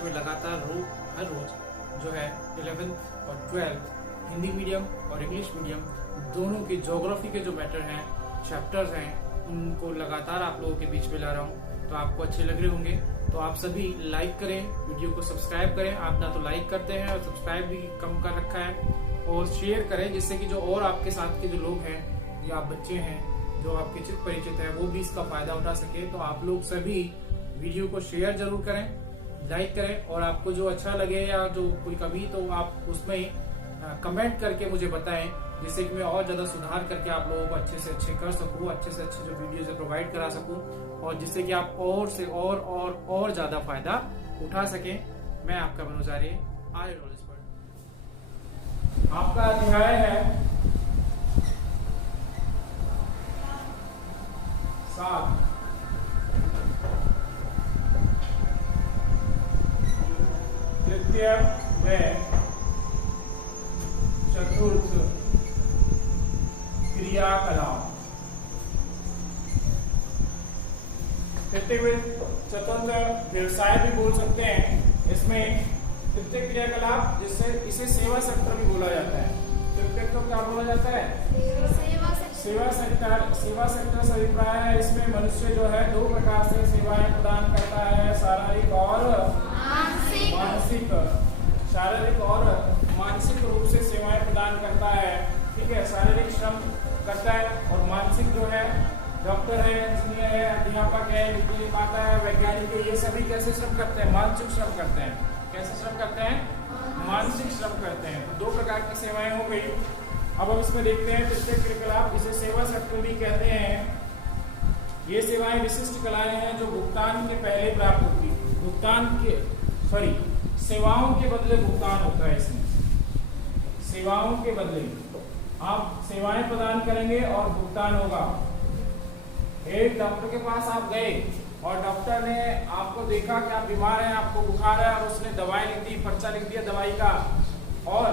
Batch में लगातार हर रोज जो है 11th और 12th हिंदी मीडियम और इंग्लिश मीडियम दोनों के ज्योग्राफी के जो मैटर हैं, चैप्टर्स हैं, उनको लगातार आप लोगों के बीच में ला रहा हूँ। तो आपको अच्छे लग रहे होंगे, तो आप सभी लाइक करें, वीडियो को सब्सक्राइब करें। आप ना तो लाइक करते हैं और सब्सक्राइब भी कम कर रखा है, और शेयर करें जिससे कि जो और आपके साथ के जो लोग हैं या आप बच्चे हैं जो आपके चित परिचित हैं वो भी इसका फायदा उठा सके। तो आप लोग सभी वीडियो को शेयर जरूर करें, लाइक करें, और आपको जो अच्छा लगे या जो कोई कमी तो आप उसमें कमेंट करके मुझे बताएं, जिससे कि मैं और ज्यादा सुधार करके आप लोगों को अच्छे से अच्छे कर सकूं, अच्छे से अच्छे जो वीडियोस प्रोवाइड करा सकूं, और जिससे कि आप और से और ज्यादा फायदा उठा सकें। मैं आपका मनोज आर्य, आर्य नॉलेज वर्ल्ड। आपका अध्याय है 7। तृतीय व चतुर्थ क्रियाकलाप। तृतीय चतुर्थ व्यवसाय भी बोल सकते हैं। इसमें तृतीय क्रियाकलाप जिससे इसे सेवा सेक्टर भी बोला जाता है। तृतीय को क्या बोला जाता है? सेवा सेक्टर। सेवा सेक्टर से अभिप्राय है इसमें मनुष्य जो है 2 प्रकार से सेवाएं प्रदान करता है, शारीरिक और मानसिक। शारीरिक और मानसिक रूप से सेवाएं प्रदान करता है। ठीक है, शारीरिक श्रम करता है, और मानसिक जो है डॉक्टर है, इंजीनियर है, अध्यापक है, बिजली निर्माता है, वैज्ञानिक है, ये सभी कैसे श्रम करते हैं? मानसिक श्रम करते हैं। कैसे श्रम करते हैं? मानसिक श्रम करते हैं। तो 2 प्रकार की सेवाएं हो गई। अब हम इसमें देखते हैं तृतीय क्रियाकलाप, जिसे सेवा सेक्टर भी कहते हैं। ये सेवाएं विशिष्ट कलाएं हैं जो भुगतान के पहले प्राप्त होती। सेवाओं के बदले भुगतान होता है। इसमें सेवाओं के बदले आप सेवाएं प्रदान करेंगे और भुगतान होगा। एक डॉक्टर के पास आप गए और डॉक्टर ने आपको देखा कि आप बीमार हैं, आपको बुखार है, और उसने दवाई लिख दी, पर्चा लिख दिया दवाई का, और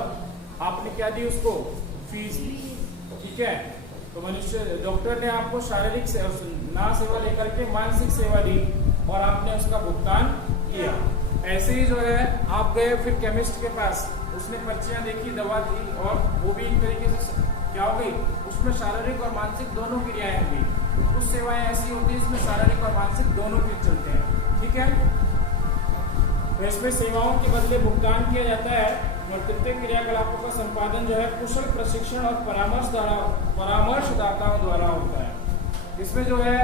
आपने क्या दी उसको? फीस। ठीक है, तो मनुष्य डॉक्टर ने आपको शारीरिक ना सेवा लेकर के मानसिक सेवा दी और आपने उसका भुगतान किया। ऐसे ही जो है आप गए फिर केमिस्ट के पास, उसने पर्चियां देखी, दवा दी, और वो भी एक तरीके से क्या हो गई? उसमें शारीरिक और मानसिक दोनों क्रियाएं होंगी। कुछ सेवाएं ऐसी होती है इसमें शारीरिक और मानसिक दोनों क्रिया चलते हैं। ठीक है, तो इसमें सेवाओं के बदले भुगतान किया जाता है। और तृतीय क्रियाकलापों का संपादन जो है कुशल प्रशिक्षण और परामर्शदाताओं द्वारा होता है। इसमें जो है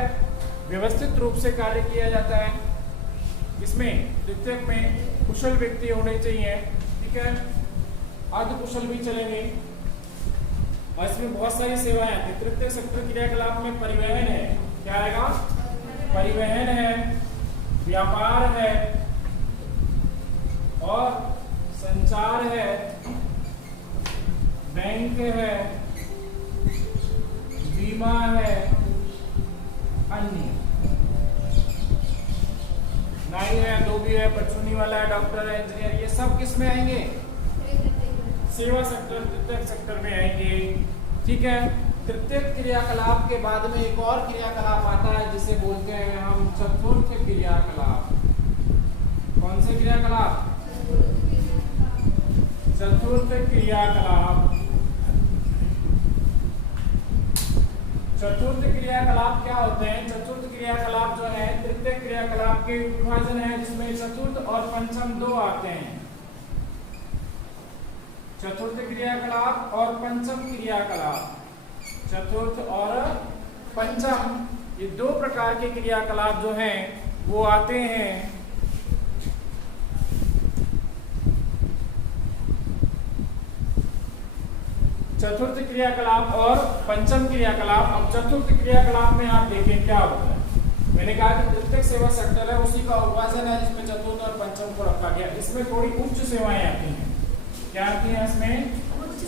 व्यवस्थित रूप से कार्य किया जाता है। इसमें तृतीय में कुशल व्यक्ति होने चाहिए। ठीक है, अर्ध कुशल भी चलेंगे, और इसमें बहुत सारी सेवाएं हैं। तृतीय सेक्टर क्रियाकलाप में परिवहन है। क्या आएगा? परिवहन है, व्यापार है, और संचार है, बैंक है, बीमा है, अन्य नाई है, धोबी है, परचूनी वाला है, डॉक्टर है, इंजीनियर, ये सब किस में आएंगे? सेवा सेक्टर, तृतीय सेक्टर में आएंगे। ठीक है, तृतीय क्रियाकलाप के बाद में एक और क्रियाकलाप आता है जिसे बोलते हैं हम चतुर्थ क्रियाकलाप। कौन से क्रियाकलाप? चतुर्थ क्रियाकलाप। चतुर्थ क्रियाकलाप क्या होते हैं? चतुर्थ क्रियाकलाप जो है तृतीय क्रियाकलाप के विभाजन है, जिसमें चतुर्थ और पंचम 2 आते हैं। चतुर्थ क्रियाकलाप और पंचम क्रियाकलाप। चतुर्थ और पंचम, ये 2 प्रकार के क्रियाकलाप जो हैं वो आते हैं। चतुर्थ क्रियाकलाप और पंचम क्रियाकलाप। अब चतुर्थ क्रियाकलाप में आप देखें क्या होता है। मैंने कहा कि तृतीय सेवा सेक्टर है, उसी का विभाजन है जिसमें चतुर्थ और पंचम को रखा गया। इसमें थोड़ी उच्च सेवाएं आती हैं। क्या आती हैं इसमें? उच्च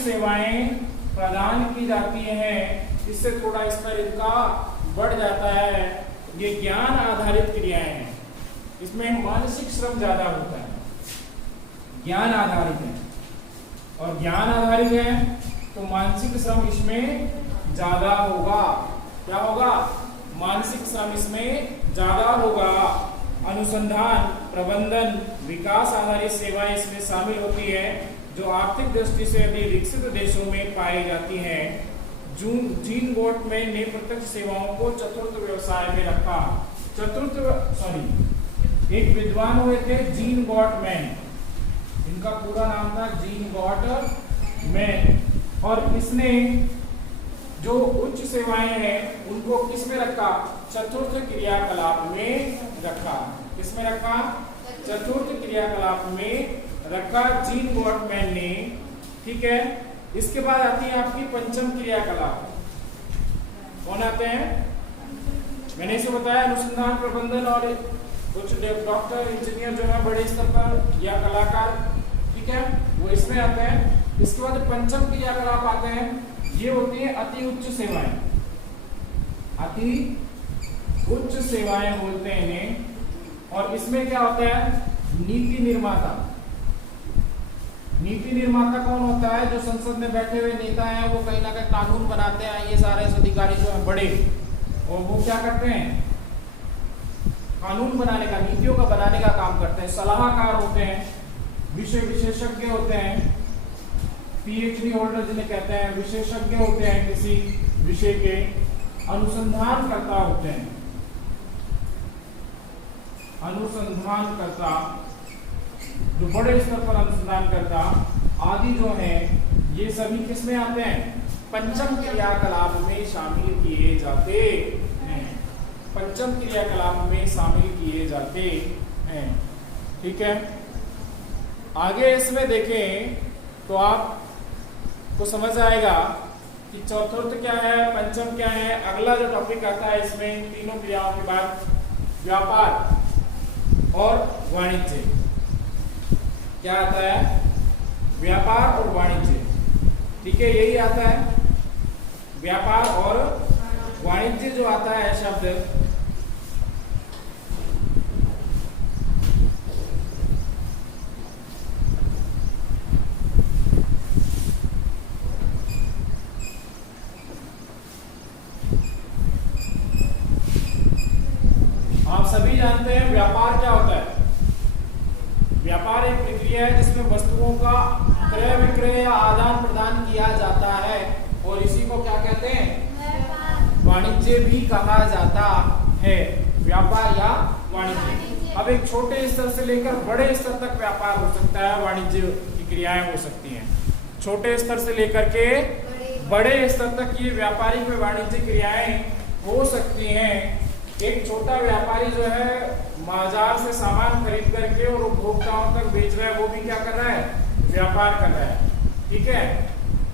सेवाएं प्रदान की जाती हैं। इससे थोड़ा स्तर इनका बढ़ जाता है। ये ज्ञान आधारित क्रियाएं हैं, इसमें मानसिक श्रम ज्यादा होता है। ज्ञान आधारित है, और ज्ञान आधारित है तो मानसिक श्रम इसमें ज्यादा होगा। क्या होगा? मानसिक श्रम इसमें ज्यादा होगा। अनुसंधान, प्रबंधन, विकास आधारित सेवाएं इसमें शामिल होती है, जो आर्थिक दृष्टि से अधिक विकसित देशों में पाई जाती हैं। जीन गॉटमैन ने प्रत्यक्ष सेवाओं को चतुर्थ व्यवसाय में रखा। एक विद्वान हुए थे जीन गॉटमैन, इनका पूरा नाम था जीन गॉटमैन, और इसने जो उच्च सेवाएं हैं उनको किस में रखा? चतुर्थ क्रियाकलाप में रखा। किस में रखा? चतुर्थ क्रियाकलाप में रखा जीन गॉटमैन ने। ठीक है, इसके बाद आती है आपकी पंचम क्रियाकलाप। कौन आते हैं? मैंने इसे बताया अनुसंधान, प्रबंधन और कुछ डॉक्टर, इंजीनियर जो है बड़े स्तर पर या कलाकार, ठीक है, वो इसमें आते हैं। इसके बाद पंचम क्रियाकलाप आते हैं, ये होती है अति उच्च सेवाएं। अति उच्च सेवाएं बोलते हैं इन्हें। और इसमें क्या होता है? नीति निर्माता। नीति निर्माता कौन होता है? जो संसद में बैठे हुए नेता हैं, वो कहीं ना कहीं कानून बनाते हैं। ये सारे अधिकारी जो हैं बड़े, और वो क्या करते हैं? कानून बनाने का, नीतियों का बनाने का काम करते हैं। सलाहकार होते हैं, विषय विशेषज्ञ होते हैं, पीएचडी होल्डर जिन्हें कहते हैं, विशेषज्ञ होते हैं किसी विषय के, अनुसंधानकर्ता होते हैं। अनुसंधानकर्ता जो बड़े स्तर पर अनुसंधानकर्ता आदि जो हैं, ये सभी किसमें आते हैं? पंचम क्रियाकलाप में शामिल किए जाते हैं। पंचम क्रियाकलाप में शामिल किए जाते हैं। ठीक है, आगे इसमें देखें तो आपको समझ आएगा कि चतुर्थ क्या है, पंचम क्या है। अगला जो टॉपिक आता है इसमें तीनों क्रियाओं के बाद व्यापार और वाणिज्य। क्या आता है? व्यापार और वाणिज्य। ठीक है, यही आता है व्यापार और वाणिज्य। जो आता है शब्द, आप सभी जानते हैं व्यापार क्या होता है। व्यापार एक प्रक्रिया है जिसमें वस्तुओं का क्रय विक्रय या आदान प्रदान किया जाता है, और इसी को क्या कहते हैं? वाणिज्य भी कहा जाता है। व्यापार या वाणिज्य। अब एक छोटे स्तर से लेकर बड़े स्तर तक व्यापार हो सकता है, वाणिज्य की क्रियाएं हो सकती हैं। छोटे स्तर से लेकर के बड़े स्तर तक ये व्यापारिक व वाणिज्य क्रियाएं हो सकती हैं। एक छोटा व्यापारी जो है बाजार से सामान खरीद करके और उपभोक्ताओं तक बेच रहा है, वो भी क्या कर रहा है? व्यापार कर रहा है। ठीक है,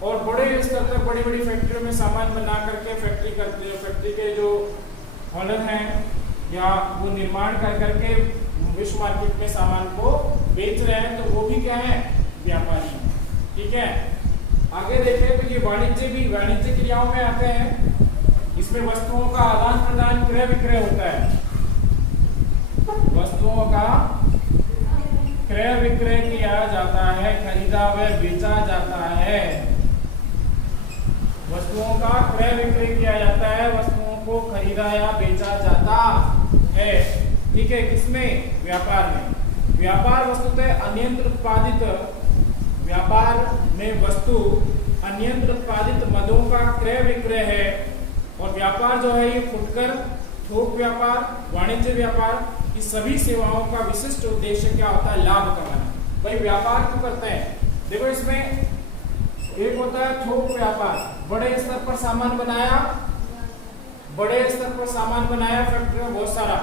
और बड़े स्तर तक बड़ी बड़ी फैक्ट्रियों में सामान बना करके फैक्ट्री के जो ऑनर हैं या वो निर्माण कर करके विश्व मार्केट में सामान को बेच रहे हैं, तो वो भी क्या है? व्यापारी। ठीक है, आगे देखें तो ये वाणिज्य भी वाणिज्य क्रियाओं में आते हैं। इसमें वस्तुओं का आदान प्रदान, क्रय विक्रय होता है। वस्तुओं का क्रय विक्रय किया जाता है, खरीदा व बेचा जाता है। वस्तुओं का क्रय विक्रय किया जाता है, वस्तुओं को खरीदा या बेचा जाता है। ठीक है, किसमें? व्यापार में। व्यापार वस्तुतः अनियंत्रित उत्पादित, व्यापार में वस्तु अनियंत्रित उत्पादित मदों का क्रय विक्रय है। और व्यापार जो है ये फुटकर, थोक व्यापार, वाणिज्य व्यापार, की सभी सेवाओं का विशिष्ट उद्देश्य क्या होता है? लाभ कमाना। भाई व्यापार क्यों करते हैं? देखो इसमें एक होता है थोक व्यापार, बड़े स्तर पर सामान बनाया, बड़े स्तर पर सामान बनाया फैक्ट्री में बहुत सारा,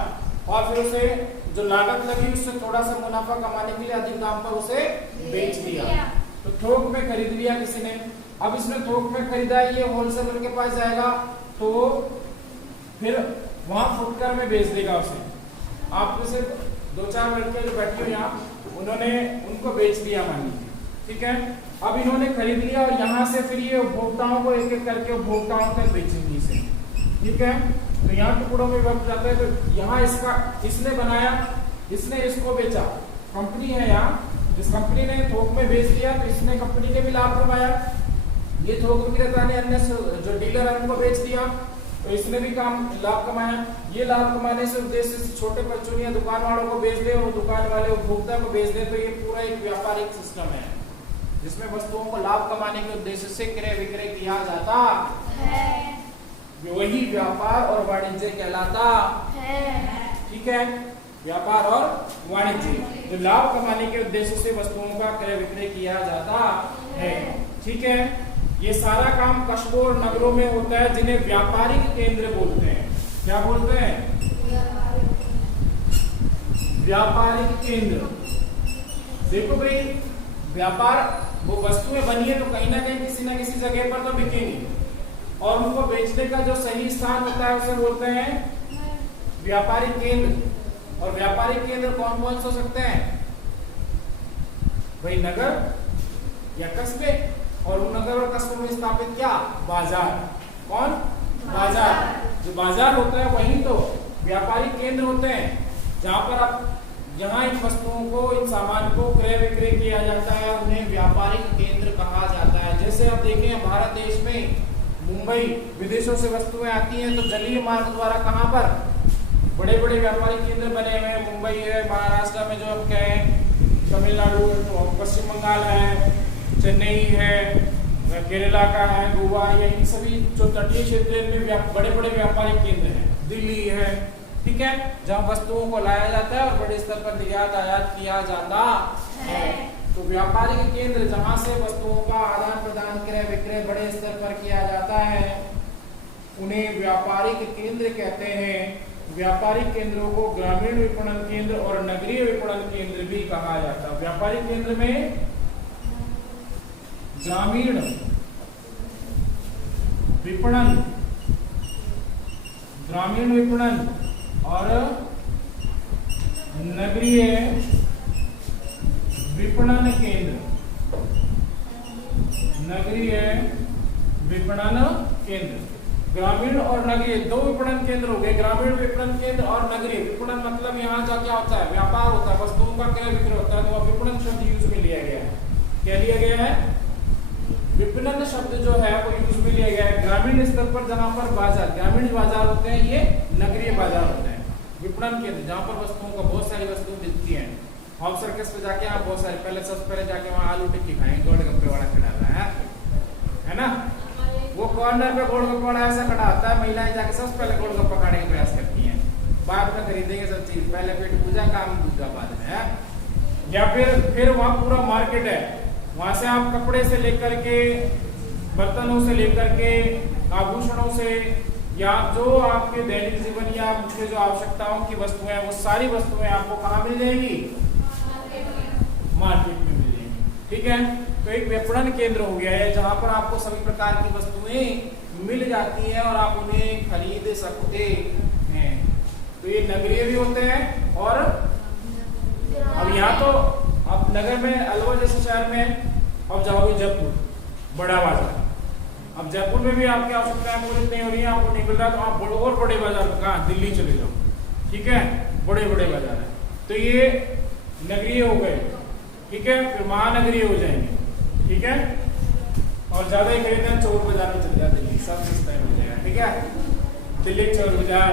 और फिर उसे जो लागत लगी उससे थोड़ा सा मुनाफा कमाने के लिए अधिक दाम पर उसे बेच दिया। तो थोक में खरीद लिया किसी ने। अब इसने थोक में खरीदा, ये होलसेलर के पास जाएगा तो फिर वहां फुटकर में बेच देगा उसे। आप जैसे दो चार लड़के जो बैठे हुए यहाँ, उन्होंने उनको बेच दिया मान लीजिए। ठीक है, अब इन्होंने खरीद लिया और यहाँ से फिर ये उपभोक्ताओं को एक एक करके उपभोक्ताओं तक बेचेंगे इसे। ठीक है, तो यहाँ टुकड़ों में वक्त जाता है। तो यहाँ इसने बनाया, इसने इसको बेचा, कंपनी है यहाँ, जिस कंपनी ने थोक में बेच दिया तो इसने कंपनी ने भी लाभ कमाया। ये थोक विक्रेता ने अन्य जो डीलर है उनको बेच दिया, तो इसने भी काम लाभ कमाया। ये लाभ कमाने से उद्देश्य से छोटे परचून या दुकान वालों को बेच दे और दुकान वाले उपभोक्ता को बेच दे, तो ये पूरा एक व्यापारिक सिस्टम है जिसमें वस्तुओं को लाभ कमाने के उद्देश्य से क्रय विक्रय किया जाता है। वही व्यापार और वाणिज्य कहलाता है। ठीक है, व्यापार और वाणिज्य, जो लाभ कमाने के उद्देश्य से वस्तुओं का क्रय विक्रय किया जाता है। ठीक है, ये सारा काम कस्बों और नगरों में होता है जिन्हें व्यापारिक केंद्र बोलते हैं। क्या बोलते हैं? व्यापारिक केंद्र। देखो भाई, व्यापार वो वस्तुएं बनी है तो कहीं ना कहीं किसी ना किसी जगह पर तो बिकेंगी, और उनको बेचने का जो सही स्थान होता है उसे बोलते हैं व्यापारिक केंद्र। और व्यापारिक केंद्र कौन कौन से हो सकते हैं भाई? नगर या कस्बे, और उन नगर और कस्बों में स्थापित क्या? बाजार। कौन? बाजार। जो बाजार होता है वही तो व्यापारिक केंद्र होते हैं, जहां पर आप जहां इन वस्तुओं को, इन सामान को क्रय विक्रय किया जाता है, उन्हें व्यापारिक केंद्र कहा जाता है। जैसे आप देखें भारत देश में मुंबई, विदेशों से वस्तुएं आती हैं तो जलीय मार्ग द्वारा कहां पर बड़े बड़े व्यापारिक केंद्र बने हुए हैं। मुंबई है, महाराष्ट्र में जो हम कहें, तमिलनाडु, पश्चिम बंगाल है, चेन्नई है, केरला का है, गोवा, ये इन सभी जो तटीय क्षेत्र में बड़े बड़े व्यापारिक केंद्र हैं। दिल्ली है, ठीक है, जहाँ वस्तुओं को लाया जाता है और बड़े स्तर पर निर्यात आयात किया जाता है। तो व्यापारिक केंद्र जहाँ से वस्तुओं का आदान प्रदान, क्रय विक्रय बड़े स्तर पर किया जाता है, उन्हें व्यापारिक केंद्र कहते हैं। व्यापारिक केंद्रों को ग्रामीण विपणन केंद्र और नगरीय विपणन केंद्र भी कहा जाता है। व्यापारिक केंद्र में ग्रामीण विपणन, ग्रामीण विपणन और नगरीय विपणन केंद्र, नगरीय विपणन केंद्र। ग्रामीण और नगरीय दो विपणन केंद्र हो गए, ग्रामीण विपणन केंद्र और नगरीय विपणन। मतलब यहाँ जा क्या होता है? व्यापार होता है, वस्तुओं का क्रय विक्रय होता है, तो विपणन शब्द यूज में लिया गया है। क्या लिया गया है? विपणन शब्द जो है वो यूज में लिया गया है ग्रामीण स्तर पर, जहाँ पर बाजार, ग्रामीण बाजार होते हैं, ये नगरीय बाजार होते हैं। विपणन केंद्र जहाँ पर वस्तुओं का बहुत सारी वस्तुएं मिलती हैं। हॉप सर्कस पे जाके आप बहुत सारे, पहले सबसे पहले जाके वहाँ आलू टिक्की खाएंगे, गोलगप्पे वाला खड़ा है ना, वो कॉर्नर पे गोलगप्पा वाला ऐसा खड़ा होता है, महिलाएं जाके सबसे पहले गोलगप्पा खाने का प्रयास करती हैं, बाद में खरीदेंगे सब चीज, पहले पेट पूजा, काम दूसरा बाद में। या फिर वहाँ पूरा मार्केट है, वहां से आप कपड़े से लेकर के, बर्तनों से लेकर के, आभूषणों से, या जो आपके दैनिक जीवन या मुख्य जो आवश्यकताओं की वस्तुएं हैं, वो सारी वस्तुएं आपको कहाँ मिल जाएंगी? मार्केट में मिल जाएंगी। ठीक है, तो एक विपणन केंद्र हो गया है जहां पर आपको सभी प्रकार की वस्तुएं मिल जाती हैं और आप उन्हें खरीद सकते हैं। तो ये नगरीय भी होते हैं। और अब यहाँ तो आप नगर में, अलवर जैसे शहर में अब जाओगे जयपुर, बड़ा बाजार। अब जयपुर में भी आपकी आवश्यकता है, पूरी नहीं हो रही है, आपको नहीं मिल रहा, तो आप और बड़े बाजार में, कहाँ? दिल्ली चले जाओ। ठीक है, बड़े बड़े बाजार है। तो ये नगरीय हो गए। ठीक है, फिर महानगरीय हो जाएंगे। ठीक है, और ज्यादा ही खरीदना चोर बाजार में चले जाते हैं, सब सस्ता मिल जाएगा। ठीक है, दिल्ली चोर बाजार,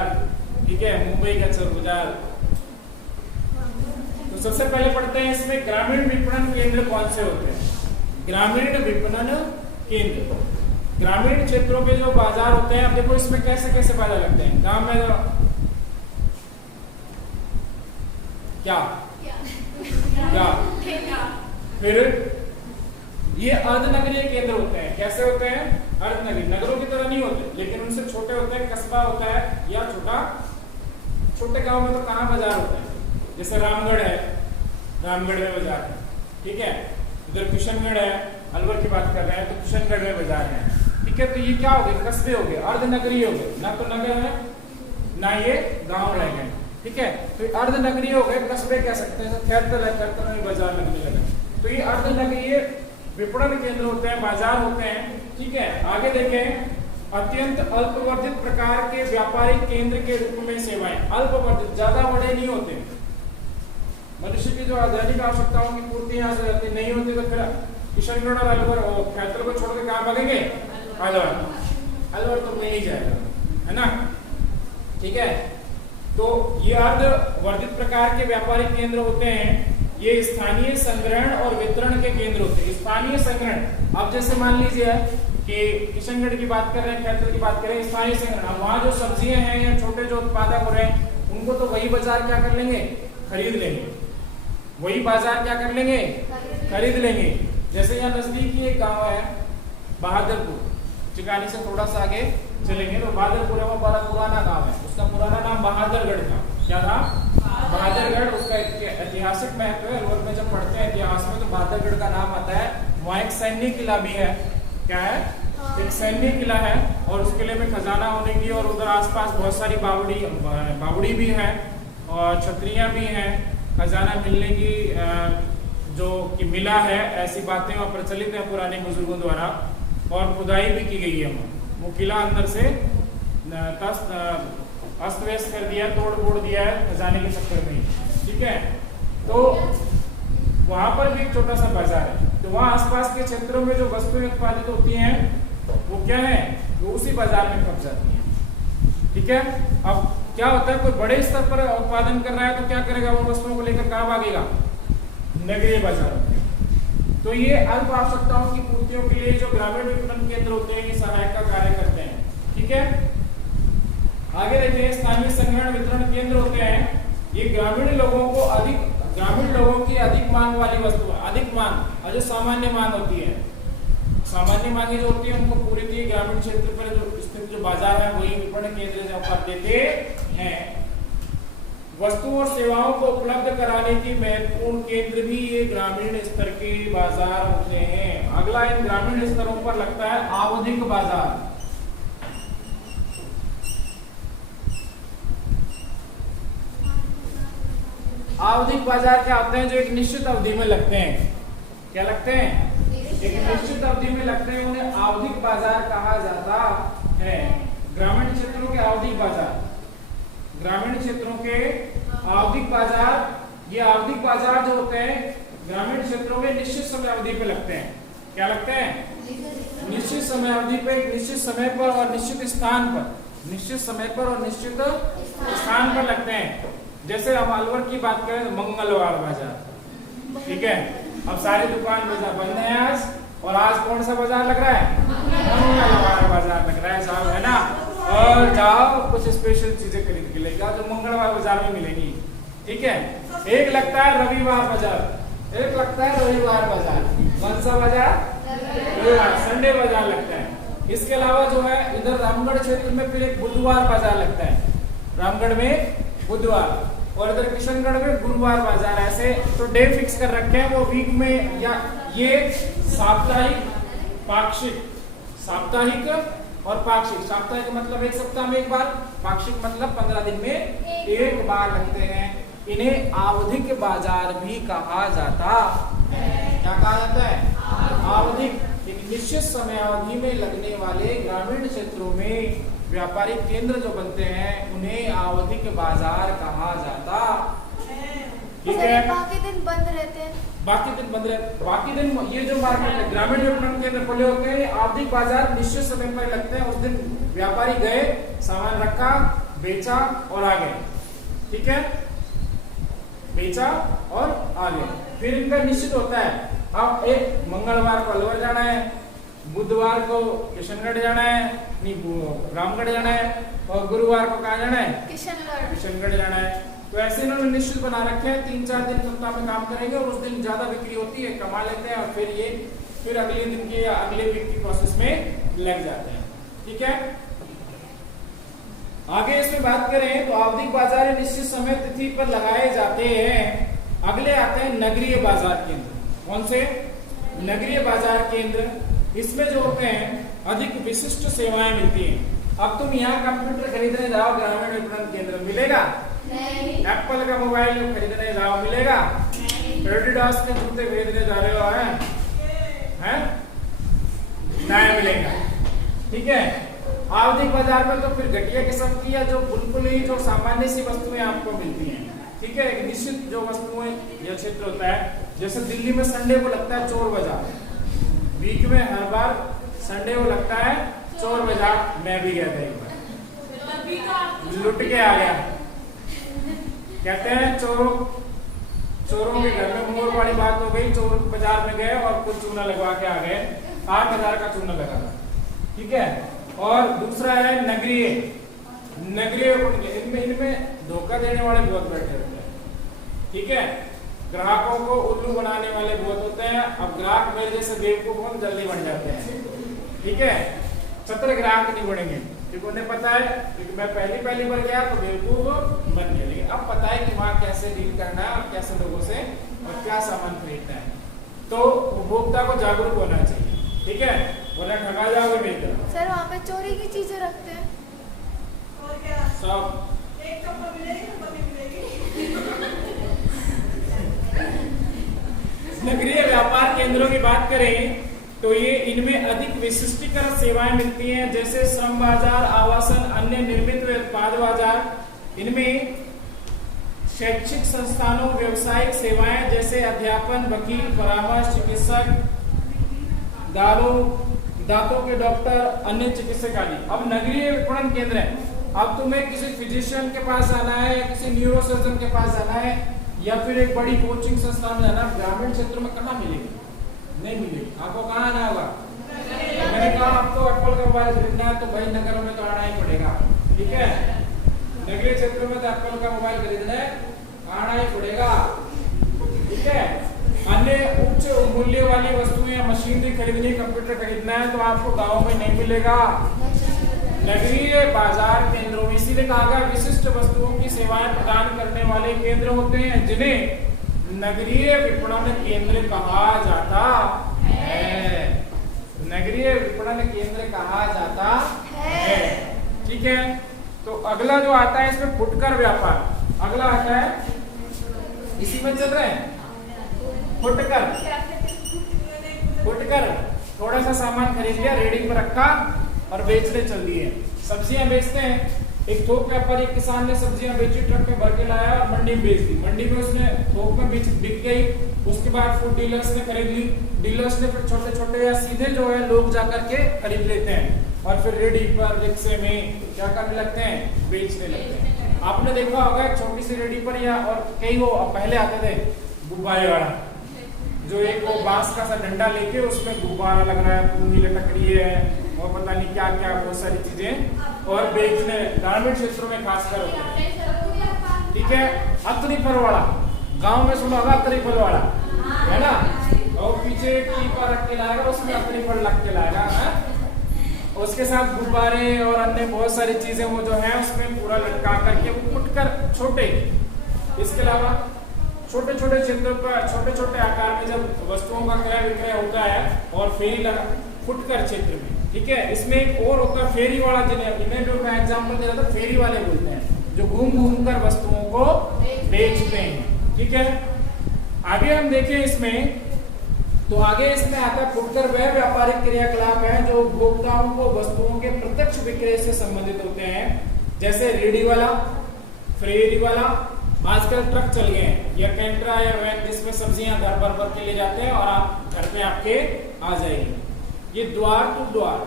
ठीक है, मुंबई का चोर बाजार। तो सबसे पहले पढ़ते हैं इसमें ग्रामीण विपणन केंद्र कौन से होते हैं। ग्रामीण विपणन केंद्र, ग्रामीण क्षेत्रों के जो बाजार होते हैं। अब देखो इसमें कैसे कैसे बाजार लगते हैं। गांव में क्या क्या फिर ये अर्धनगरीय केंद्र होते हैं। कैसे होते हैं? अर्धनगरीय, नगरों की तरह नहीं होते, लेकिन उनसे छोटे होते हैं। कस्बा होता है या छोटे गांव में तो कहाँ बाजार होते हैं? जैसे रामगढ़ है, रामगढ़ में बाजार है। ठीक है, उधर किशनगढ़ है, अलवर की बात कर रहे हैं तो किशनगढ़ में बाजार है। ठीक है, तो ये क्या हो गए? कस्बे हो गए, अर्धनगरीय हो गए, ना तो नगर है ना ये गांव रह गए। ठीक है, तो अर्धनगरीय हो गए, कस्बे कह सकते हैं। खैरतल है, खैरतल में बाजार लगने लगा, तो ये अर्धनगरीय विपणन केंद्र होते हैं, बाजार होते हैं। ठीक है, आगे देखें, अत्यंत अल्पवर्धित प्रकार के व्यापारिक केंद्र के रूप में सेवाएं। अल्पवर्धित, ज्यादा बड़े नहीं होते। मनुष्य की जो दैनिक आवश्यकताओं की पूर्ति यहाँ से रहती नहीं होती, तो फिर किशनगढ़ और अलवर, खैरतल को छोड़कर कहाँ भागेंगे? अलवर तो मिल ही जाएगा। है ना, ठीक है। तो ये अर्ध वर्धित प्रकार के व्यापारिक केंद्र होते हैं, ये स्थानीय संग्रहण और वितरण के केंद्र होते हैं। स्थानीय संग्रहण, अब जैसे मान लीजिए कि किशनगढ़ की बात कर रहे हैं, खैतर की बात कर रहे हैं, स्थानीय संग्रहण, अब वहां जो सब्जियां हैं या छोटे जो उत्पादक हो रहे हैं उनको तो वही बाजार क्या कर लेंगे, खरीद लेंगे, वही बाजार क्या कर लेंगे, खरीद लेंगे। जैसे यहाँ नजदीकी एक गाँव है बहादुरपुर, चिकानी से थोड़ा सा आगे चलेंगे तो बहादुरपुर है, वो बड़ा पुराना गांव है, उसका पुराना नाम बहादुरगढ़ था। क्या था? बहादुरगढ़। उसका ऐतिहासिक महत्व है, अलवर में जब पढ़ते हैं इतिहास में तो बहादुरगढ़ का नाम आता है। वहाँ एक सैन्य किला भी है। क्या है? एक सैन्य किला है और उस किले में खजाना होने की, और उधर आसपास बहुत सारी बावड़ी भी है और छतरियां भी हैं, खजाना मिलने की जो कि मिला है, ऐसी बातें वहाँ प्रचलित है पुराने बुजुर्गों द्वारा, और खुदाई भी की गई है। वो किला अंदर से अस्त व्यस्त कर दिया, तोड़ फोड़ दिया है खजाने के चक्कर में, ठीक है। तो वहां पर भी एक छोटा सा बाजार है, तो वहां आसपास के क्षेत्रों में जो वस्तुएं उत्पादित होती हैं वो क्या है, वो उसी बाजार में पहुंच जाती हैं, ठीक है। अब क्या होता है, कोई बड़े स्तर पर उत्पादन कर रहा है तो क्या करेगा, उन वस्तुओं को लेकर कहाँ भागेगा, नगरीय बाजार। तो ये अल्प आवश्यकताओं की पूर्तियों के लिए जो ग्रामीण विपणन केंद्र होते हैं ये सहायक का कार्य करते हैं, ठीक है। आगे देखिए, स्थानीय संग्रहण वितरण केंद्र होते हैं, ये ग्रामीण लोगों की अधिक मांग वाली वस्तु, अधिक मांग और जो सामान्य मांग होती है, सामान्य मांगे जो होती है उनको पूरी थी ग्रामीण क्षेत्र पर जो स्थित जो बाजार है वही विपणन केंद्र जो कर देते हैं। वस्तु और सेवाओं को उपलब्ध कराने की महत्वपूर्ण केंद्र भी ये ग्रामीण स्तर के बाजार होते हैं। अगला इन ग्रामीण स्तरों पर लगता है आवधिक बाजार। आवधिक बाजार क्या होते हैं, जो एक निश्चित अवधि में लगते हैं। क्या लगते हैं? एक निश्चित अवधि में लगते हैं, उन्हें आवधिक बाजार कहा जाता है। ग्रामीण क्षेत्रों के आवधिक बाजार, ग्रामीण क्षेत्रों के आवधिक बाजार, ये आवधिक बाजार जो होते हैं ग्रामीण क्षेत्रों में निश्चित समय अवधि पे लगते हैं। क्या लगते हैं? निश्चित समय अवधि पे, एक निश्चित समय पर और निश्चित स्थान पर, निश्चित समय पर और निश्चित स्थान पर लगते हैं। जैसे हम अलवर की बात करें तो मंगलवार बाजार, ठीक है। अब सारी दुकान बाजार बंद है आज, और आज कौन सा बाजार लग रहा है? मंगलवार बाजार लग रहा है, जाओ, है ना, और जाओ कुछ स्पेशल चीजें खरीद के लेके आओ जो मंगलवार बाजार में मिलेंगी, ठीक है। एक लगता है रविवार बाजार, एक लगता है रविवार बाजार। कौन सा बाजार? रविवार, संडे बाजार लगता है। इसके अलावा जो है इधर रामगढ़ क्षेत्र में फिर एक बुधवार बाजार लगता है, रामगढ़ में बुधवार, और इधर किशनगढ़ में गुरुवार बाजार। ऐसे तो डे फिक्स कर रखे हैं वो वीक में, या ये साप्ताहिक, पाक्षिक, साप्ताहिक और पाक्षिक। साप्ताहिक मतलब एक सप्ताह में एक बार, पाक्षिक मतलब 15 दिन में एक बार लगते हैं। इन्हें आवधिक बाजार भी कहा जाता है। क्या कहा जाता है? आवधिक। एक निश्चित समय अवधि में लगने वाले ग्रामीण क्षेत्रों में व्यापारिक केंद्र जो बनते हैं उन्हें आवधिक बाजार कहा जाता, ठीक है। बाकी दिन बंद रहते हैं, बाकी दिन बंद रहते, बाकी दिन ये जो मार्केट है ग्रामीण विपणन केंद्र खुले होते हैं, आवधिक बाजार निश्चित समय पर लगते हैं। उस दिन व्यापारी गए, सामान रखा, बेचा और आ गए, ठीक है, बेचा और आ गए। फिर इनका निश्चित होता है, अब एक मंगलवार को अलवर जाना है, बुधवार को किशनगढ़ जाना है, रामगढ़ जाना है, और गुरुवार को कहाँ जाना है? किशनगढ़ जाना है। तो ऐसे इन्होंने निश्चित बना रखे हैं, 3-4 दिन सप्ताह में काम करेंगे और उस दिन ज्यादा बिक्री होती है, कमा लेते हैं, और फिर अगले दिन के या अगले वीक की प्रोसेस में लग जाते हैं, ठीक है। आगे इसमें बात करें तो आवधिक बाजार निश्चित समय तिथि पर लगाए जाते हैं। अगले आते हैं नगरीय बाजार केंद्र। कौन से? नगरीय बाजार केंद्र। इसमें जो होते हैं अधिक विशिष्ट सेवाएं मिलती हैं। अब तुम यहाँ कंप्यूटर खरीदने जाओ ग्रामीण विपणन केंद्र, मिलेगा? नहीं। एप्पल का मोबाइल खरीदने जाओ, मिलेगा? एडिडास के जूते खरीदने जा रहे हो, हैं? नहीं मिलेगा, ठीक है। आवधिक बाजार में तो फिर घटिया किस्म की या जो बिल्कुल ही जो सामान्य सी वस्तुएं आपको मिलती हैं, ठीक है। एक निश्चित जो वस्तुएं या क्षेत्र होता है, जैसे दिल्ली में संडे को लगता है चोर बाजार, वीक में हर बार संडे को लगता है चोर बाजार। मैं भी गया था एक बार, लुट के आ गया। कहते हैं चोरों के घर में मोर वाली बात हो गई। चोर बाजार में गए और कुछ चूना लगवा के आ गए, 8,000 का चूना लगा था। ठीक है। और दूसरा है नगरीय। इनमें धोखा देने वाले बहुत बैठे होते हैं। ठीक है। ग्राहकों को उल्लू बनाने वाले बहुत होते हैं। अब ग्राहक मेरे जैसे बेवकूफ हो जल्दी बन जाते हैं। ठीक है। चतुर ग्राहक नहीं बनेंगे, क्योंकि उन्हें पता है कि मैं पहली बार गया तो बेवकूफ बन गया, लेकिन अब पता है कि वहां कैसे डील करना है और कैसे लोगों से और क्या सामान खरीदना है। तो उपभोक्ता को जागरूक होना चाहिए। ठीक है। वरना ठगा जाओगे मेरी तरह। सर वहाँ पे चोरी की चीजें रखते हैं और क्या सब एक चप्पल मिलेगी तो कभी मिलेगी। नगरीय व्यापार केंद्रों की बात करें तो ये इनमें अधिक विशिष्टीकृत सेवाएं मिलती हैं, जैसे श्रम बाजार, आवासन, अन्य निर्मित व उत्पाद बाजार। इनमें शैक्षिक संस्थानों, व्यवसायिक सेवाएं जैसे अध्यापन, वकील, परामर्श, चिकित्सक, दांतों के डॉक्टर, अन्य चिकित्सक आदि। अब नगरीय विपणन केंद्र है। अब तुम्हें किसी फिजिशियन के पास जाना है, किसी न्यूरोसर्जन के पास जाना है, या फिर एक बड़ी कोचिंग संस्थान में जाना, ग्रामीण क्षेत्रों में कहाँ मिलेगी? नहीं मिलेगी। आपको कहाँ आना होगा? मैंने कहा आपको एप्पल का मोबाइल खरीदना है तो भाई नगरों में तो आना ही पड़ेगा। ठीक है। नगरीय क्षेत्रों में तो एप्पल का मोबाइल खरीदना है, आना ही पड़ेगा। ठीक है। अन्य उच्च मूल्य वाली वस्तुएं या मशीनरी खरीदनी, कंप्यूटर खरीदना है तो आपको गाँव में नहीं मिलेगा। नगरीय बाजार केंद्रों में इसीलिए कहा गया विशिष्ट वस्तुओं की सेवाएं प्रदान करने वाले केंद्र होते हैं, जिन्हें नगरीय विपणन केंद्र कहा जाता है। नगरीय विपणन केंद्र कहा जाता है। ठीक है। तो अगला जो आता है इसमें फुटकर व्यापार। अगला आता है, इसी में चल रहे हैं फुटकर थोड़ा सा सामान खरीद लिया, रेडी पर रखा और बेचने चल दिए। सब्जियां बेचते हैं। एक थोक व्यापारी किसान ने सब्जियां बेची, ट्रक में भर के लाया और मंडी में बेच दी। मंडी में उसने थोक में बिक गई। उसके बाद फूड डीलर्स ने खरीद ली। डीलर्स ने फिर छोटे छोटे या सीधे जो है लोग जाकर के खरीद लेते हैं और फिर रेडी पर, रिक्शे में क्या करने लगते हैं? बेचने लगते हैं। आपने देखा होगा छोटी सी रेडी पर या और कई वो पहले आते थे गुब्बारे वाला, जो एक वो बांस का सा डंडा लेके उसमें गुब्बारा लग रहा है, पूरी लटक रही है और पता नहीं क्या क्या बहुत सारी चीजें और बेचने ग्रामीण क्षेत्रों में खासकर होते हैं। ठीक है। अतरी फल वाला, गांव में सुना होगा अतरी फल वाला, है ना? और पीछे टीपा रख के लाएगा, उसमें अतरी फल लग के लाएगा, उसके साथ गुब्बारे और अन्य बहुत सारी चीजें वो जो है उसमें पूरा लटका करके वो फुटकर छोटे। इसके अलावा छोटे छोटे क्षेत्रों पर छोटे छोटे आकार में जब वस्तुओं का क्रय विक्रय होता है और फेरी लगा फुटकर क्षेत्र में। ठीक है। इसमें एक और होता है फेरी वाला, जिन्हें जो मैं एग्जांपल दे रहा था फेरी वाले बोलते हैं, जो घूम घूम कर वस्तुओं को बेचते हैं। ठीक है। आगे हम देखें इसमें तो आगे इसमें आता है फुटकर वह व्यापारिक क्रियाकलाप है जो उपभोक्ताओं को वस्तुओं के प्रत्यक्ष विक्रय से संबंधित होते हैं, जैसे रेडी वाला, फेरी वाला। आजकल ट्रक चल गए हैं या कैंट्रा या वैन जिसमें सब्जियां घर भर के ले जाते हैं और आप घर पे आपके आ जाएगी। ये द्वार टू द्वार,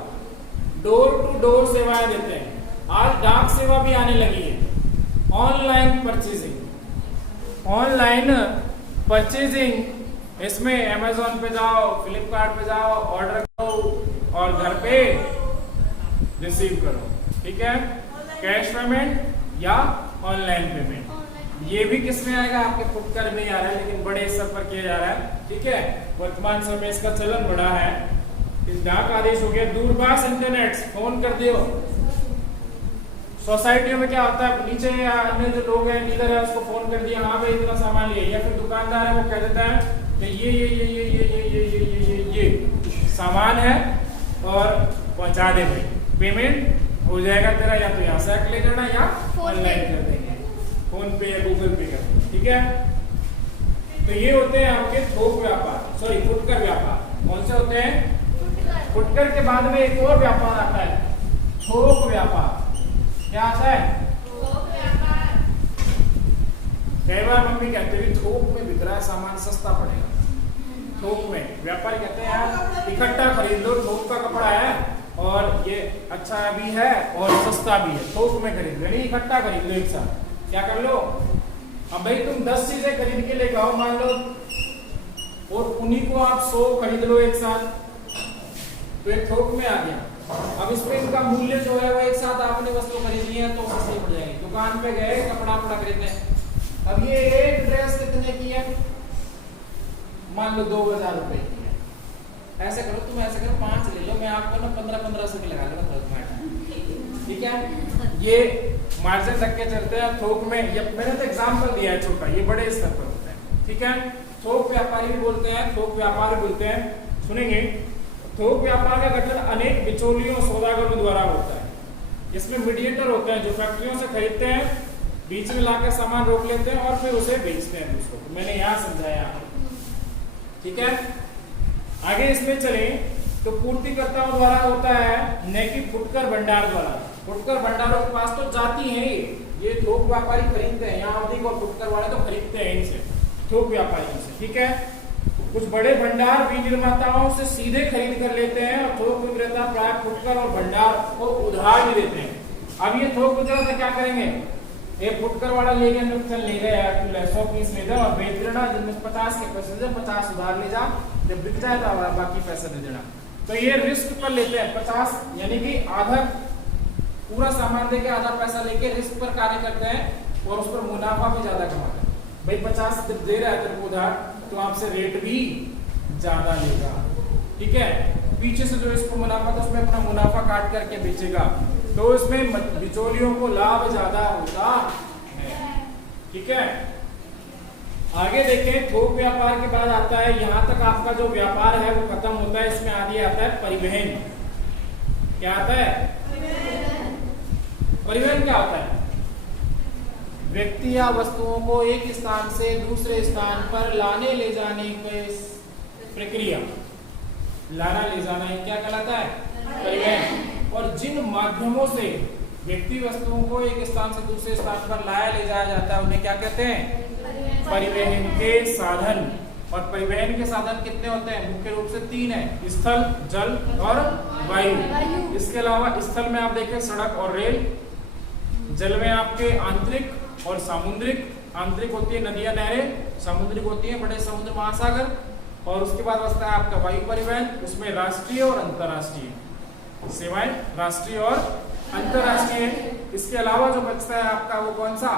डोर टू डोर सेवाएं देते हैं। आज डाक सेवा भी आने लगी है। ऑनलाइन परचेजिंग, इसमें अमेजोन पे जाओ, फ्लिपकार्ट पे जाओ, ऑर्डर करो और घर पे रिसीव करो। ठीक है। कैश पेमेंट या ऑनलाइन पेमेंट, ये भी किसमें आएगा? आपके फुटकर में आ रहा है, लेकिन बड़े स्तर पर किया जा रहा है। ठीक है। वर्तमान समय इसका चलन बढ़ा है। इस डाक आदेश हो गया। दूरभाष इंटरनेट, फोन कर दियो। सोसाइटियों में क्या होता है, नीचे या अन्य जो लोग हैं डीलर है उसको फोन कर दिया, हाँ भाई इतना सामान लिए, या फिर दुकानदार है वो कह देता है कि ये सामान है और पहुंचा दे भाई, पेमेंट हो जाएगा तेरा, या तो यहाँ से ले जाना या ऑनलाइन कर देंगे, फोन पे या गूगल पे कर देंगे। ठीक है। तो ये होते हैं आपके थोक व्यापार, सॉरी फुटकर व्यापार। कौन से होते हैं? फुटकर के बाद में एक और व्यापार आता है, थोक व्यापार। क्या आता है? थोक व्यापार। कई बार मम्मी कहते हैं थोक में बिक रहा है सामान, सस्ता पड़ेगा। थोक में व्यापारी कहते हैं यार इकट्ठा खरीद लो, थोक का कपड़ा है और ये अच्छा भी है और सस्ता भी है, थोक में खरीद लो, यानी इकट्ठा खरीद लो एक साथ। क्या कर लो, अब भाई तुम 10 चीजें खरीद के लेके आओ मान लो, और उन्हीं को आप 100 खरीद लो एक साथ, तो एक थोक में आ गया। अब इसमें इनका मूल्य जो है वो एक साथ आपने वस्तु खरीद ली है तो सस्ती पड़ जाएगी। दुकान पे गए कपड़ा खरीदने, अब ये एक ड्रेस कितने की है, मान लो 2000 रुपए की है। ऐसे करो तुम, ऐसे करो 5 ले लो, मैं आपको ना 1500 की लगा दूंगा, ठीक है। ये मार्जिन रख के चलते हैं थोक में। ये मैंने तो एग्जाम्पल दिया है छोटा, ये बड़े स्तर पर होता है, ठीक है। थोक व्यापारी भी बोलते हैं, थोक व्यापार भी बोलते हैं, सुनेंगे। थोक व्यापार का गठन अनेक बिचौलियों सौदागरों द्वारा होता है। इसमें मीडिएटर होते हैं जो फैक्ट्रियों से खरीदते हैं, बीच में लाकर सामान रोक लेते हैं और फिर उसे बेचते हैं दूसरों को। मैंने यहाँ समझाया, ठीक है। आगे इसमें चले तो पूर्तिकर्ताओं द्वारा होता है, न कि फुटकर भंडार द्वारा। फुटकर भंडारों के पास तो जाती है ये थोक व्यापारी खरीदते हैं, यहाँ अवधि और फुटकर वाले तो खरीदते हैं इनसे, थोक व्यापारियों से, ठीक है। कुछ बड़े भंडार विनिर्माताओं से सीधे खरीद कर लेते हैं और थोक विक्रेता प्राय फुटकर और भंडार को उधार भी देते हैं। अब ये थोक विक्रेता क्या करेंगे, एक फुटकर वाला ले गया, चल ले गया 100 पीस ले जा और बेच देना, जिनमें 50 के पैसे दे 50 उधार ले जा, जब बिक जाए तो बाकी पैसे दे देना। तो ये रिस्क पर लेते हैं 50, यानी कि आधा पूरा सामान देके आधा पैसा लेके रिस्क पर कार्य करते हैं और उस पर मुनाफा भी ज्यादा कमाते हैं। भाई 50 दे रहा है तेरे को उधार, तो आपसे रेट भी ज्यादा लेगा, ठीक है। पीछे से जो इसको मुनाफा था उसमें अपना मुनाफा काट करके बेचेगा, तो इसमें बिचौलियों को लाभ ज्यादा होता है, ठीक है। आगे देखें, थोक व्यापार के बाद आता है, यहां तक आपका जो व्यापार है वो खत्म होता है। इसमें आगे आता है परिवहन। क्या आता है, परिवहन क्या होता है, व्यक्ति या वस्तुओं को एक स्थान से दूसरे स्थान पर लाने ले जाने की प्रक्रिया, लाना ले जाना ये क्या कहलाता है, परिवहन। और जिन माध्यमों से व्यक्ति वस्तुओं को एक स्थान से दूसरे स्थान पर लाया ले जाया जाता है उन्हें क्या कहते हैं, परिवहन के साधन। और परिवहन के साधन कितने होते हैं, मुख्य रूप से 3 है, स्थल, जल और वायु। इसके अलावा स्थल में आप देखें सड़क और रेल, जल में आपके आंतरिक और सामुद्रिक, आंतरिक होती है नदियां नहरें, सामुद्रिक होती है बड़े समुद्र महासागर, और उसके बाद बचता है आपका वायु परिवहन, उसमें राष्ट्रीय और अंतरराष्ट्रीय सेवाएं, राष्ट्रीय और अंतरराष्ट्रीय। इसके अलावा जो बचता है आपका वो कौन सा,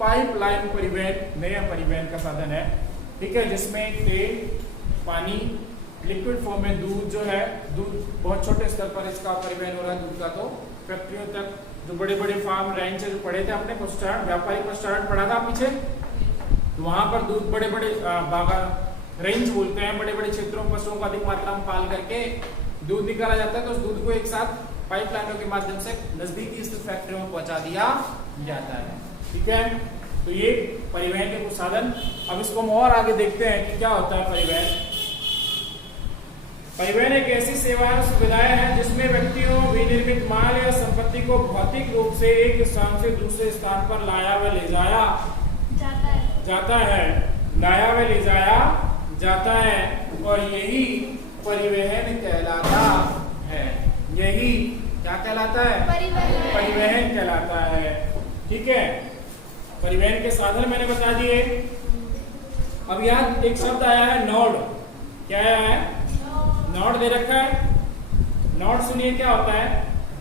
पाइपलाइन परिवहन, नया परिवहन का साधन है, ठीक है, जिसमें तेल, पानी, लिक्विड फॉर्म में दूध जो है, दूध बहुत छोटे स्तर पर इसका परिवहन हो रहा है दूध का, तो फैक्ट्रियों तक, जो बड़े बड़े फार्म रेंच जो पढ़े थे अपने पोस्टार्ड, व्यापारी पोस्टार्ड पढ़ा था पीछे, तो वहां पर दूध बड़े बड़े बागा रेंज बोलते हैं, बड़े बड़े क्षेत्रों पशुओं को अधिक मात्रा में पाल करके दूध निकाला जाता है, तो उस दूध को एक साथ पाइपलाइनों के माध्यम से नजदीकी स्थित फैक्ट्रियों में पहुंचा दिया जाता है, ठीक है। तो ये परिवहन के कुछ साधन। अब इसको हम और आगे देखते हैं कि क्या होता है परिवहन। परिवहन एक ऐसी सेवा और सुविधाएं हैं जिसमें व्यक्तियों, विनिर्मित माल या संपत्ति को भौतिक रूप से एक स्थान से दूसरे स्थान पर लाया व ले जाया जाता है, लाया व ले जाया जाता है, और यही परिवहन कहलाता है। यही क्या कहलाता है, परिवहन कहलाता है, ठीक है। परिवहन के साधन मैंने बता दिए। अब यहाँ एक शब्द आया है नोड, क्या आया है, नोड दे रखा है। नोड सुनिए क्या होता है,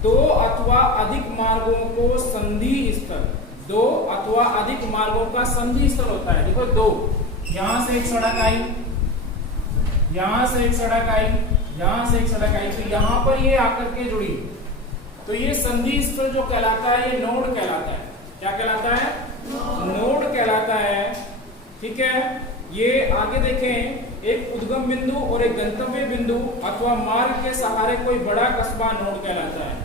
2 अथवा अधिक मार्गों को संधि स्थल, 2 अथवा अधिक मार्गों का संधि स्थल होता है। देखो 2, यहां से एक सड़क आई, यहां से एक सड़क आई, यहां से एक सड़क आई, तो यहां पर ये आकर के जुड़ी, तो ये संधि स्थल जो कहलाता है ये नोड कहलाता है। क्या कहलाता है, नोड कहलाता है, ठीक है। ये आगे देखें, एक उद्गम बिंदु और एक गंतव्य बिंदु अथवा मार्ग के सहारे कोई बड़ा कस्बा नोड कहलाता है।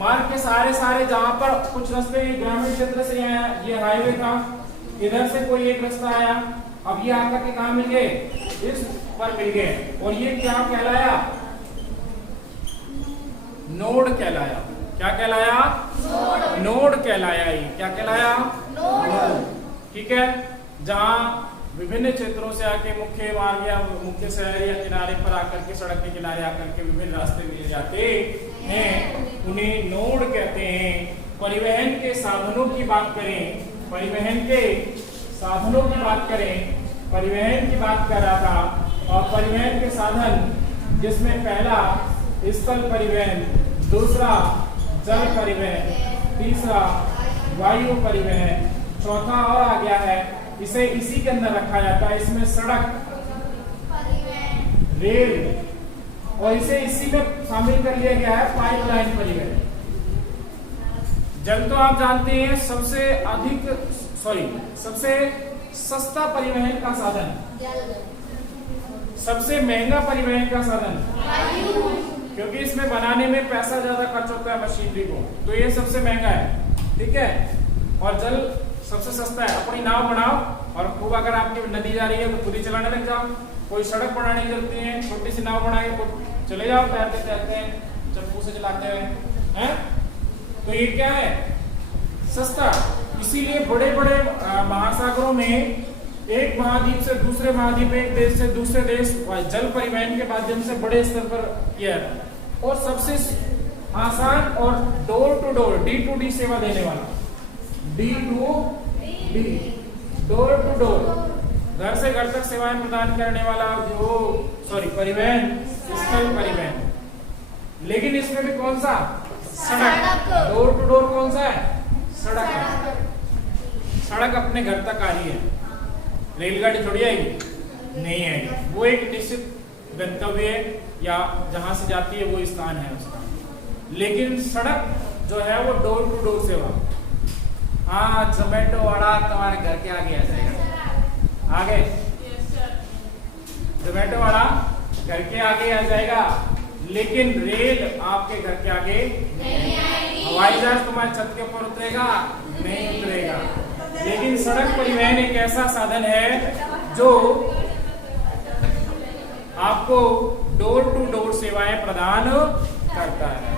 मार्ग के सहारे जहां पर कुछ रास्ते ग्रामीण क्षेत्र से आया, ये हाईवे था, इधर से कोई एक रास्ता आया, अब ये आकर के कहां मिल गए, इस पर मिल गए, और ये क्या कहलाया, नोड कहलाया। क्या कहलाया, नोड कहलाया। ये क्या कहलाया, नोड, ठीक है। जहां विभिन्न क्षेत्रों से आके मुख्य मार्ग या मुख्य शहर या किनारे पर आकर के, सड़क के किनारे आकर के विभिन्न रास्ते मिल जाते हैं, उन्हें नोड कहते हैं। परिवहन के साधनों की बात करें, परिवहन के साधनों की बात करें, परिवहन की बात कर रहा था। और परिवहन के साधन जिसमें पहला स्थल परिवहन, दूसरा जल परिवहन, तीसरा वायु परिवहन, चौथा और आ गया है, इसे इसी के अंदर रखा जाता है। इसमें सड़क, रेल और इसे इसी में शामिल कर लिया गया है पाइपलाइन परिवहन। जल तो आप जानते हैं सबसे सस्ता परिवहन का साधन, सबसे महंगा परिवहन का साधन, क्योंकि इसमें बनाने में पैसा ज्यादा खर्च होता है मशीनरी को, तो ये सबसे महंगा है, ठीक है। और जल सबसे सस्ता है। अपनी नाव बनाओ और खूब, अगर आपकी नदी जा रही है तो खुद ही चलाने लग जाओ, कोई सड़क बनाने की जरूरत नहीं है, छोटी सी नाव बना के चले जाओ, तैरते तैरते चप्पू से चलाते हुए, हैं? तो ये क्या है? सस्ता। इसीलिए बड़े बड़े महासागरों में एक महाद्वीप से दूसरे महाद्वीप, एक देश से दूसरे देश जल परिवहन के माध्यम से बड़े स्तर पर किया है। और सबसे आसान और डोर टू डोर, D2D सेवा देने वाला, D2D, डोर टू डोर, घर से घर तक सेवाएं प्रदान करने वाला परिवहन, स्थल परिवहन। लेकिन इसमें भी कौन सा? सड़क। डोर टू डोर कौन सा है? सड़क। सड़क अपने घर तक आ रही है, रेलगाड़ी थोड़ी आएगी, नहीं आएगी। वो एक निश्चित गंतव्य या जहां से जाती है वो स्थान है उसका। लेकिन सड़क जो है वो डोर टू डोर सेवा। हाँ, जोमेटो वाला तुम्हारे घर के आगे आ जाएगा, आगे जोमेटो वाला घर के आगे आ जाएगा, लेकिन रेल आपके घर के आगे नहीं आएगी। हवाई जहाज तुम्हारे छत के ऊपर उतरेगा नहीं उतरेगा। लेकिन सड़क परिवहन एक ऐसा साधन है जो आपको डोर टू डोर सेवाएं प्रदान करता है।